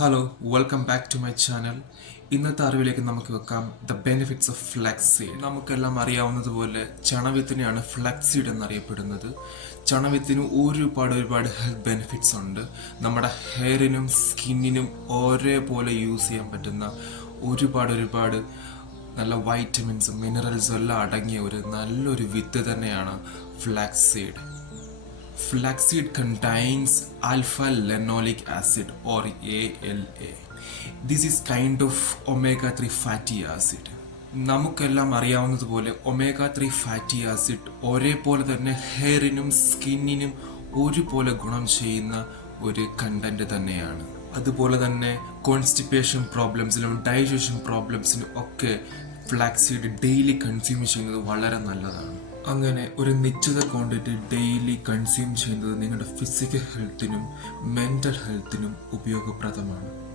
Hello welcome back to my channel. ഇന്നത്തെ അറിവിലേക്ക് നമുക്ക് വെക്കാം the benefits of flax seed. നമുക്കെല്ലാം അറിയാവുന്നതുപോലെ ചണവിത്തിനെയാണ് ഫ്ലാക്സ് സീഡ് എന്നറിയപ്പെടുന്നത്. ചണവിത്തിന് ഒരുപാട് ഹെൽത്ത് ബെനിഫിറ്റ്സ് ഉണ്ട്. നമ്മുടെ ഹെയറിനും സ്കിന്നിനും ഒരേപോലെ യൂസ് ചെയ്യാൻ പറ്റുന്ന ഒരുപാട് നല്ല വൈറ്റമിൻസും മിനറൽസും എല്ലാം അടങ്ങിയ നല്ലൊരു വിത്ത് തന്നെയാണ് flax seed. Flaxseed contains alpha-linoleic acid or ALA. This is kind of omega-3 fatty acid. നമുക്കെല്ലാം അറിയാവുന്നതുപോലെ ഒമേഗ 3 ഫാറ്റി ആസിഡ് ഒരേപോലെ തന്നെ ഹെയറിനും സ്കിന്നിനും ഒരുപോലെ ഗുണം ചെയ്യുന്ന ഒരു കണ്ടന്റ് തന്നെയാണ്. അതുപോലെ തന്നെ കോൺസ്റ്റിപ്പേഷൻ പ്രോബ്ലംസിനും ഡൈജഷൻ പ്രോബ്ലംസിനും ഒക്കെ ഫ്ലാക്സീഡ് ഡെയിലി കൺസ്യൂം ചെയ്യുന്നത് വളരെ നല്ലതാണ്. അങ്ങനെ ഒരു നിശ്ചിത ക്വാണ്ടിറ്റി ഡെയിലി കൺസ്യൂം ചെയ്യുന്നത് നിങ്ങളുടെ ഫിസിക്കൽ ഹെൽത്തിനും മെൻ്റൽ ഹെൽത്തിനും ഉപയോഗപ്രദമാണ്.